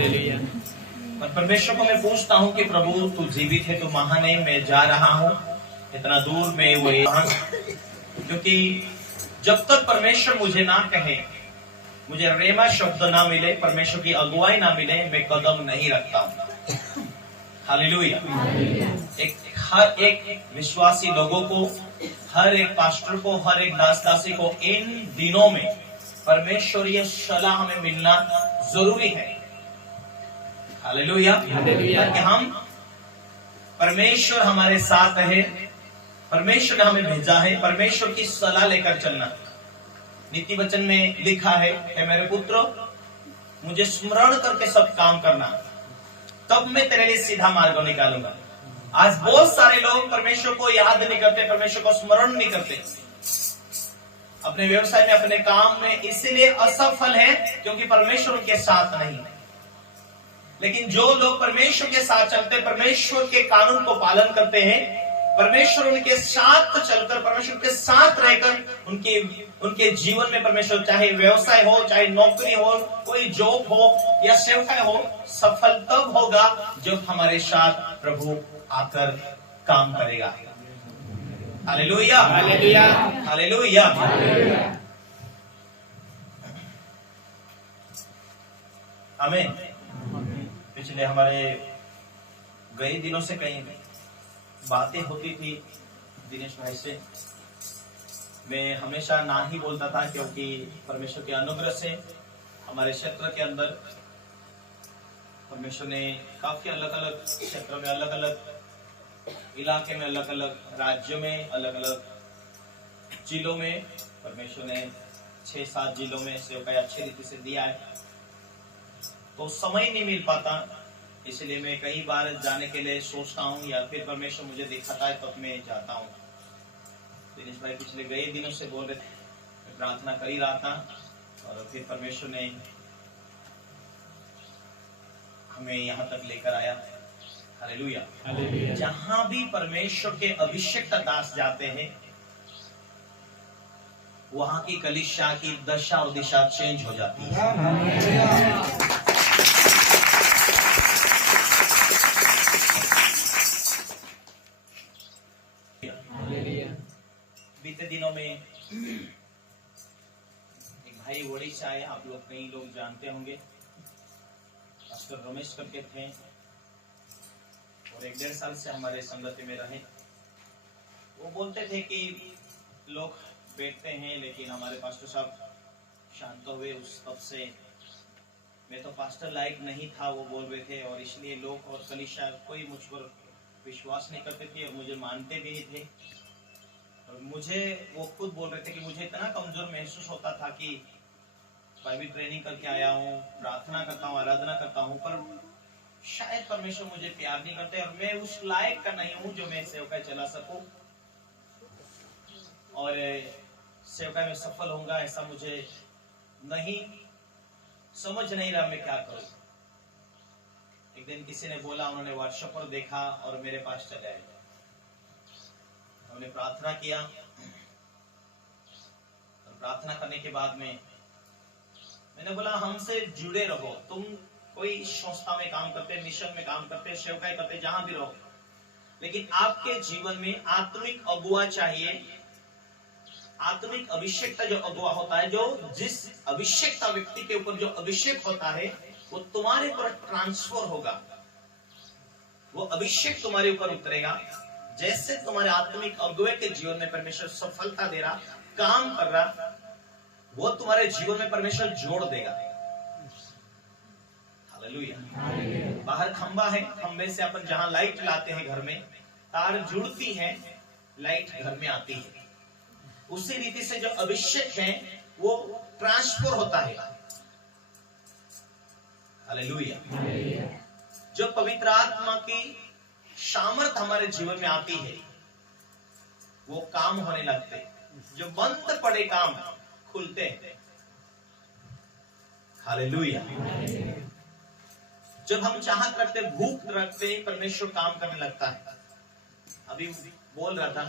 पर परमेश्वर को मैं पूछता हूँ कि प्रभु तू जीवित है, तू महान है, मैं जा रहा हूँ इतना दूर में वो, क्योंकि जब तक परमेश्वर मुझे ना कहे, मुझे रेमा शब्द ना मिले, परमेश्वर की अगुवाई ना मिले, मैं कदम नहीं रखता हूँ। हालेलुया। हर एक विश्वासी लोगों को, हर एक पास्टर को, हर एक दास दासी को इन दिनों में परमेश्वरीय सलाह हमें मिलना जरूरी है। हालेलुया। ताकि हम, परमेश्वर हमारे साथ है, परमेश्वर ने हमें भेजा है, परमेश्वर की सलाह लेकर चलना। नीति वचन में लिखा है, मेरे पुत्र मुझे स्मरण करके सब काम करना, तब मैं तेरे लिए सीधा मार्ग निकालूंगा। आज बहुत सारे लोग परमेश्वर को याद नहीं करते, परमेश्वर को स्मरण नहीं करते, अपने व्यवसाय में, अपने काम में इसीलिए असफल है क्योंकि परमेश्वर उनके साथ नहीं है। लेकिन जो लोग परमेश्वर के साथ चलते, परमेश्वर के कानून को पालन करते हैं, परमेश्वर उनके साथ चलकर, परमेश्वर के साथ रहकर उनके जीवन में परमेश्वर, चाहे व्यवसाय हो, चाहे नौकरी हो, कोई जॉब हो या सेवकाई हो, सफल तब होगा जब हमारे साथ प्रभु आकर काम करेगा। Hallelujah, hallelujah, hallelujah. आमीन। पिछले हमारे कई दिनों से कई बातें होती थी दिनेश भाई से, मैं हमेशा ना ही बोलता था क्योंकि परमेश्वर के अनुग्रह से हमारे क्षेत्र के अंदर परमेश्वर ने काफी अलग अलग क्षेत्र में, अलग अलग इलाके में, अलग अलग राज्यों में, अलग अलग जिलों में परमेश्वर ने 6-7 जिलों में सेवकाई अच्छी रीति से दिया है। तो समय नहीं मिल पाता, इसलिए मैं कई बार जाने के लिए सोचता हूँ या फिर परमेश्वर मुझे दिखाता है तब मैं जाता हूँ। दिनेश भाई पिछले कई दिनों से बोल रहे थे, मैं प्रार्थना कर ही रहा था और फिर परमेश्वर ने हमें यहाँ तक लेकर आया। Hallelujah, hallelujah. जहां भी परमेश्वर के अभिषिक्त दास जाते हैं, वहां की कलीसिया की दशा और दिशा चेंज हो जाती है। बीते दिनों में एक भाई ओडिशा आए, आप लोग कई लोग जानते होंगे, पास्टर रमेश करके थे और 1-1.5 साल से हमारे संगति में रहे। वो बोलते थे कि लोग बैठते हैं लेकिन हमारे पास्टर साहब शांत हुए। उस तब से मैं तो पास्टर लायक नहीं था, वो बोल रहे थे, और इसलिए लोग और कलीसिया कोई मुझ पर विश्वास नहीं करते थे और मुझे मानते भी नहीं थे। और मुझे, वो खुद बोल रहे थे कि मुझे इतना कमजोर महसूस होता था कि बाइबल ट्रेनिंग करके आया हूँ, प्रार्थना करता हूँ, आराधना करता हूँ, पर शायद परमेश्वर मुझे प्यार नहीं करते और मैं उस लायक का नहीं हूँ जो मैं सेवकाई चला सकूं और सेवकाई में सफल होऊंगा, ऐसा मुझे नहीं समझ नहीं रहा मैं क्या करूं। एक दिन किसी ने बोला, उन्होंने व्हाट्सएप पर देखा और मेरे पास चले आए। हमने प्रार्थना किया और प्रार्थना करने के बाद में मैंने बोला, हमसे जुड़े रहो, तुम कोई संस्था में काम करते, मिशन में काम करते, सेवकाई करते, जहां भी रहो, लेकिन आपके जीवन में आत्मिक अगुआ चाहिए। आत्मिक अभिषेकता जो अगुआ होता है, जो जिस अभिषेकता व्यक्ति के ऊपर जो अभिषेक होता है, वो तुम्हारे ऊपर ट्रांसफर होगा, वो अभिषेक तुम्हारे ऊपर उतरेगा। जैसे तुम्हारे आत्मिक अगुए के जीवन में परमेश्वर सफलता दे रहा, काम कर रहा, वो तुम्हारे जीवन में परमेश्वर जोड़ देगा। हालेलुया। बाहर खंबा है, खंबे से अपन जहां लाइट लाते हैं घर में, तार जुड़ती है, लाइट घर में आती है। उसी रीति से जो अभिषेक है वो ट्रांसफर होता है। हालेलुया। जो पवित्र आत्मा की सामर्थ हमारे जीवन में आती है, वो काम होने लगते, जो बंद पड़े काम खुलते हैं। हालेलुया। जब हम चाहत रखते, भूख रखते, परमेश्वर काम करने लगता है। अभी बोल रहा था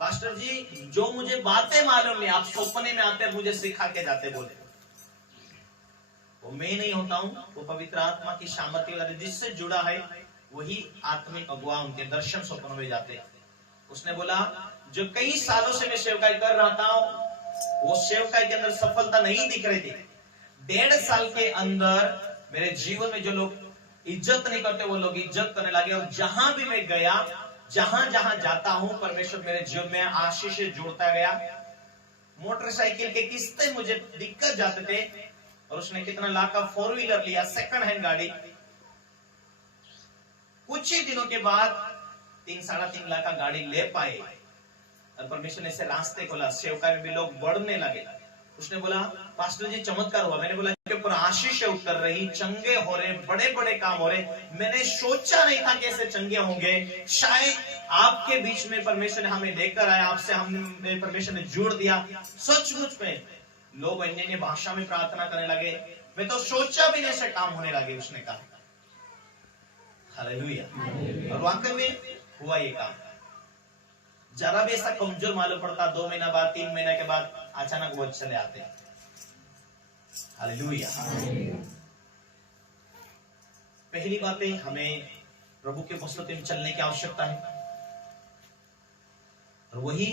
पास्टर जी, जो मुझे बातें मालूम नहीं, आप सपने में आते मुझे सिखा के जाते, बोले वो मैं नहीं होता हूं, वो पवित्र आत्मा की सामर्थ्य जिससे जुड़ा है वही आत्मिक अगुआ उनके दर्शन स्वप्नों में जाते हैं। उसने बोला जो कई सालों से मैं सेवकाई कर रहा था, वो सेवकाई के अंदर सफलता नहीं दिख रही थी। 1.5 साल के अंदर मेरे जीवन में जो लोग इज्जत नहीं करते वो लोग इज्जत करने लगे, और जहां भी मैं गया, जहां जहां जाता हूं, परमेश्वर मेरे जीवन में आशीष जोड़ता गया। मोटरसाइकिल के किस्ते मुझे दिक्कत जाते थे, और उसने कितना लाख का 4 व्हीलर लिया, सेकंड हैंड गाड़ी। कुछ ही दिनों के बाद 3-3.5 लाख का गाड़ी ले पाए, और परमेश्वर ने ऐसे रास्ते खोला, सेवकाई में भी लोग बढ़ने लगे। उसने बोला पास्टर जी चमत्कार हुआ। मैंने बोला के ऊपर आशीष उतर रही, चंगे हो रहे, बड़े बड़े काम हो रहे। मैंने सोचा नहीं था कैसे चंगे होंगे। शायद आपके बीच में परमेश्वर ने हमें लेकर आया, आपसे हमने परमेश्वर ने जोड़ दिया। सचमुच में लोग अन्य भाषा में प्रार्थना करने लगे, मैं तो सोचा भी नहीं ऐसे काम होने लगे। उसने कहा हालेलुया। और वाकई में हुआ ये काम। जरा भी ऐसा कमजोर मालूम पड़ता, 2 महीना बाद, 3 महीना के बाद अचानक वो चले आते हैं। हालेलुया। पहली बात है, हमें प्रभु के वचनों में चलने की आवश्यकता है, और वही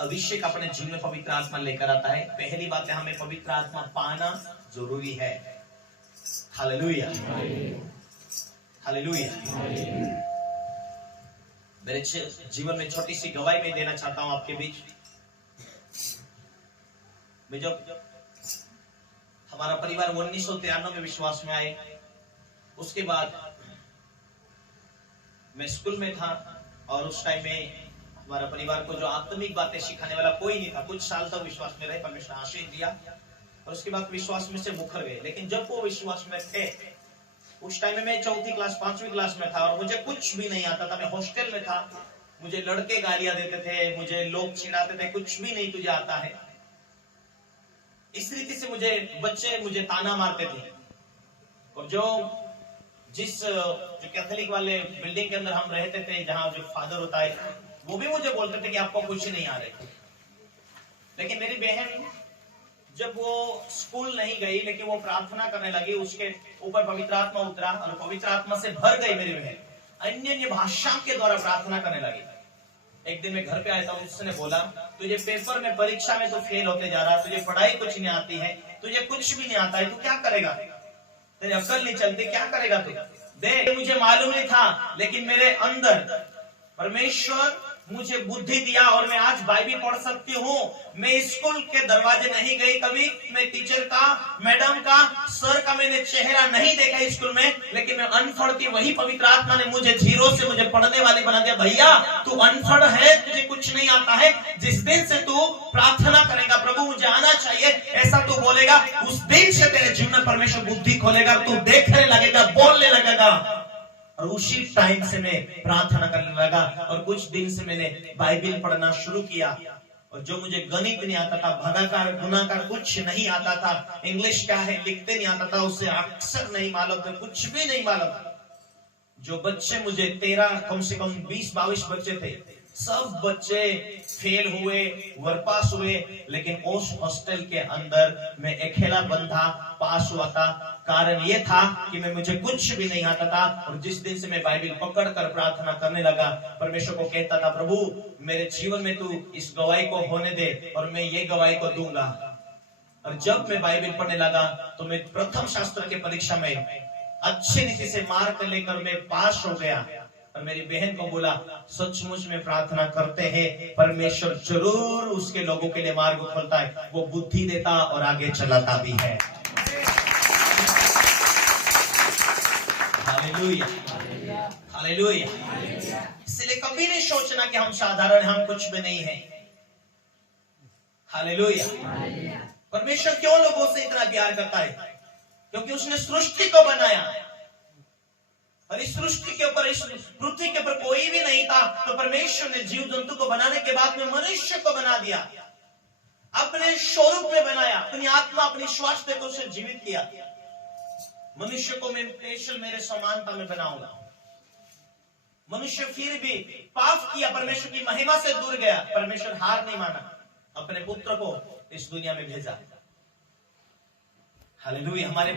अभिषेक अपने जीवन में पवित्र आत्मा लेकर आता है। पहली बात है, हमें पवित्र आत्मा पाना जरूरी है। Hallelujah, hallelujah. मेरे जीवन में छोटी सी गवाही मैं देना चाहता हूं आपके बीच। मैं जब हमारा परिवार 1993 में विश्वास में आए, उसके बाद मैं स्कूल में था, और उस टाइम में हमारा परिवार को जो आत्मिक बातें सिखाने वाला कोई नहीं था। कुछ साल तक विश्वास में रहे, परमेश्वर ने आशीष दिया, और उसके बाद विश्वास में से मुखर गए। लेकिन जब वो विश्वास में थे, उस टाइम में मैं 4th क्लास 5वीं क्लास में था, और मुझे कुछ भी नहीं आता था। मैं हॉस्टल में था, मुझे लड़के गालियां देते थे, मुझे लोग चिढ़ाते थे, कुछ भी नहीं तुझे आता है। इस रीति से मुझे ताना मारते थे। और जो कैथोलिक वाले बिल्डिंग के अंदर हम रहते थे, जहां जो फादर होता है, वो भी मुझे बोलते थे कि आपको कुछ नहीं आ रहा। लेकिन मेरी बहन जब वो स्कूल नहीं गई, लेकिन वो प्रार्थना करने लगी, उसके ऊपर पवित्र आत्मा उतरा, और पवित्र आत्मा से भर गई मेरी बहन। अन्य भाषा के द्वारा प्रार्थना करने लगी। एक दिन मैं घर पे आया था, उसने बोला तुझे पेपर में, परीक्षा में तो फेल होते जा रहा, तुझे पढ़ाई कुछ नहीं आती है, तुझे कुछ भी नहीं आता है, तू क्या करेगा? तेरी अक्ल नहीं चलती, क्या करेगा तू? देख, मुझे मालूम नहीं था, लेकिन मेरे अंदर परमेश्वर मुझे बुद्धि दिया, और मैं आज बाइबल पढ़ सकती हूँ। मैं स्कूल के दरवाजे नहीं गई कभी, मैं टीचर का, मैडम का, सर का मैंने चेहरा नहीं देखा स्कूल में, लेकिन मैं अनपढ़ थी। वही पवित्र आत्मा ने मुझे 0 से मुझे पढ़ने वाली बना दिया। भैया तू अनपढ़ है, तुझे कुछ नहीं आता है, जिस दिन से तू प्रार्थना करेगा प्रभु मुझे आना चाहिए ऐसा तू बोलेगा, उस दिन से तेरे जीवन में परमेश्वर बुद्धि खोलेगा, तू देखने लगेगा, बोलने लगेगा। और उसी टाइम से मैं प्रार्थना करने लगा, और कुछ दिन से मैंने बाइबल पढ़ना शुरू किया। और जो मुझे गणित नहीं आता था, भागाकार गुणाकार कुछ नहीं आता था, इंग्लिश क्या है लिखते नहीं आता था, उससे अक्षर नहीं मालूम था, कुछ भी नहीं मालूम। जो बच्चे मुझे 13 कम से कम 20-22 बच्चे थे, सब बच्चे फेल हुए, वर्पास हुए, लेकिन उस हॉस्टल के अंदर मैं अकेला बंदा पास हुआ था। कारण ये था कि मुझे कुछ भी नहीं आता था, और जिस दिन से मैं बाइबल पकड़कर प्रार्थना करने लगा, परमेश्वर को कहता था प्रभु मेरे जीवन में तू इस गवाही को होने दे, और मैं ये गवाही को दूंगा। और जब मैं बाइबल पढ़ने लगा, तो मैं प्रथम शास्त्र के परीक्षा में अच्छी रीति से मार्क लेकर मैं पास हो गया। और मेरी बहन को बोला सचमुच में प्रार्थना करते हैं, परमेश्वर जरूर उसके लोगों के लिए मार्ग खोलता है, वो बुद्धि देता और आगे चलाता भी है। Hallelujah, hallelujah. इसलिए कभी नहीं सोचना कि हम साधारण, हम कुछ भी नहीं है। हालेलुया। परमेश्वर क्यों लोगों से इतना प्यार करता है? क्योंकि उसने सृष्टि को बनाया, और इस सृष्टि के ऊपर, इस पृथ्वी के ऊपर कोई भी नहीं था, तो परमेश्वर ने जीव जंतु को बनाने के बाद में मनुष्य को बना दिया, अपने स्वरूप में बनाया, अपनी आत्मा अपनी श्वास देकर उसे जीवित किया। मनुष्य को मैं स्पेशल मेरे समानता में बनाऊंगा। मनुष्य फिर भी पाप किया, परमेश्वर की महिमा से दूर गया। परमेश्वर हार नहीं माना, अपने पुत्र को इस दुनिया में भेजा। हालेलुया। हमारे